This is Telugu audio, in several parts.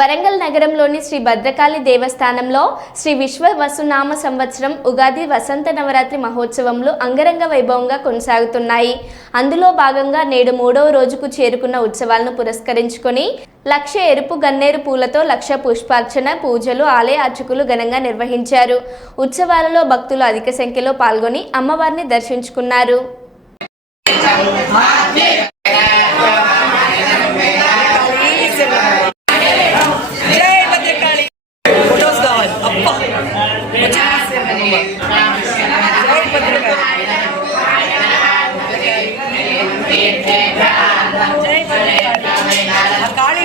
వరంగల్ నగరంలోని శ్రీ భద్రకాళి దేవస్థానంలో శ్రీ విశ్వ వసునామ సంవత్సరం ఉగాది వసంత నవరాత్రి మహోత్సవంలో అంగరంగ వైభవంగా కొనసాగుతున్నాయి. అందులో భాగంగా నేడు మూడవ రోజుకు చేరుకున్న ఉత్సవాలను పురస్కరించుకొని లక్ష ఎరుపు గన్నేరు పూలతో లక్ష పుష్పార్చన పూజలు ఆలయ అర్చకులు ఘనంగా నిర్వహించారు. ఉత్సవాలలో భక్తులు అధిక సంఖ్యలో పాల్గొని అమ్మవారిని దర్శించుకున్నారు. காளி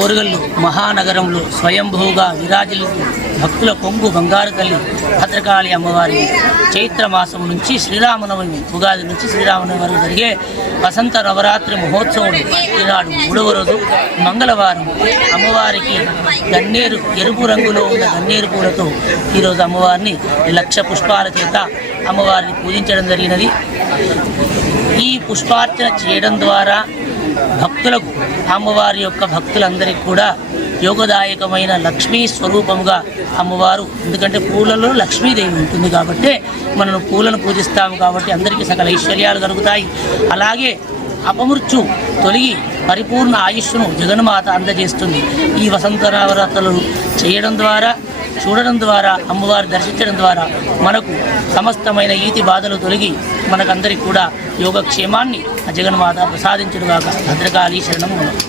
ఓరుగల్లు మహానగరంలో స్వయంభూగా విరాజిల్లుతూ భక్తుల కొంగు బంగారు కల్లి భద్రకాళి అమ్మవారి చైత్ర మాసం నుంచి శ్రీరామనవమి ఉగాది నుంచి శ్రీరామనవమి వరకు జరిగే వసంత నవరాత్రి మహోత్సవం ఈనాడు మూడవ రోజు. మంగళవారం అమ్మవారికి గన్నేరు ఎరుపు రంగులో ఉన్న గన్నేరు పూలతో ఈరోజు అమ్మవారిని లక్ష పుష్పాల చేత అమ్మవారిని పూజించడం జరిగినది. ఈ పుష్పార్చన చేయడం ద్వారా భక్తులకు అమ్మవారి యొక్క భక్తులందరికీ కూడా యోగదాయకమైన లక్ష్మీ స్వరూపముగా అమ్మవారు ఎందుకంటే పూలలో లక్ష్మీదేవి ఉంటుంది కాబట్టి మనం పూలను పూజిస్తాము కాబట్టి అందరికీ సకల ఐశ్వర్యాలు కలుగుతాయి. అలాగే అపమృత్యు తొలగి పరిపూర్ణ ఆయుష్ను జగన్మాత అందజేస్తుంది. ఈ వసంత నవరాత్రులు చేయడం ద్వారా చూడడం ద్వారా అమ్మవారు దర్శించడం ద్వారా మనకు సమస్తమైన ఈతి బాధలు తొలగి మనకందరికి కూడా యోగక్షేమాన్ని జగన్మాత ప్రసాదించుడుగాక. భద్రకాళీ శరణం.